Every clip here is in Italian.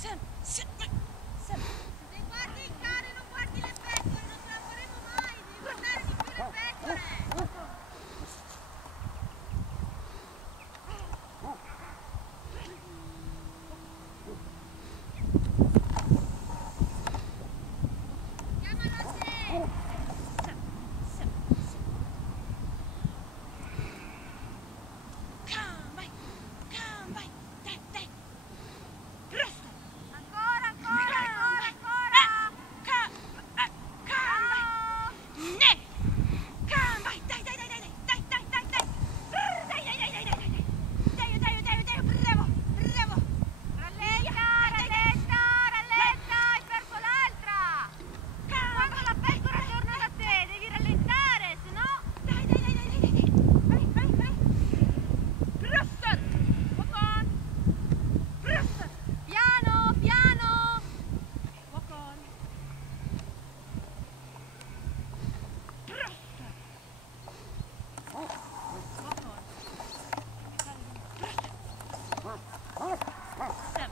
Sam, Sam, Sam. Se guardi il cane non guardi le pecore, non ce la faremo mai, devi guardare di più le pecore. Chiamalo a te! Sam, Sam, Sam. Come, vai, dai, dai. Presto. Ancora, ancora, ancora, ancora! Ne! Vai, dai, dai, dai, dai, dai, dai, dai, dai. Dai, dai, dai, dai, dai, dai. Dai, bravo, bravo. Rallenta, rallenta, rallenta, hai perso l'altra! Quando la pecora torna da te devi rallentare, se no... Dai, dai, dai, dai, dai, dai. Vai. Presto. Walk on. Presto. Piano, piano! Walk on. Presto. Walk on. Sam.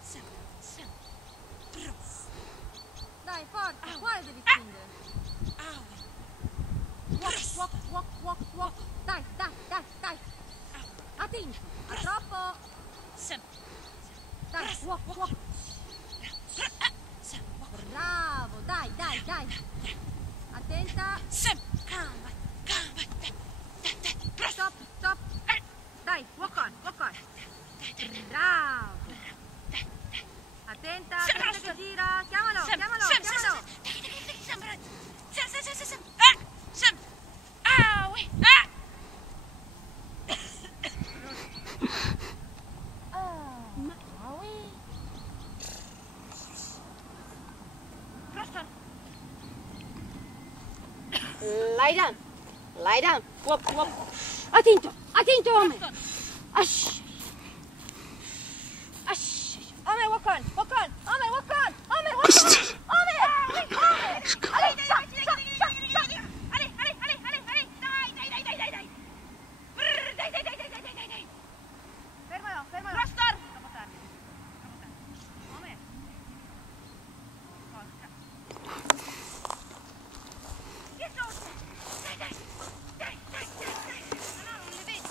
Sam. Sam. Presto. Dai, forza, quale devi spingere? Walk. Dai. Attento, a troppo. Sam. Dai, walk. Sam. Bravo, dai. Attenta. Sam. Calma. Dai. Presto. Stop. Dai, walk on. Bravo. Attenta che gira. Chiamalo. Sam. Chiamalo. Sam. Sam. Oui. Presto. Lie down. Walk. Attento, uomo. Presto. Ome, walk on. Dai. Fermalo. Presto. Troppo tardi. Ome. Forza. Che cosa? Dai. No, non le vedi,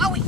Aui.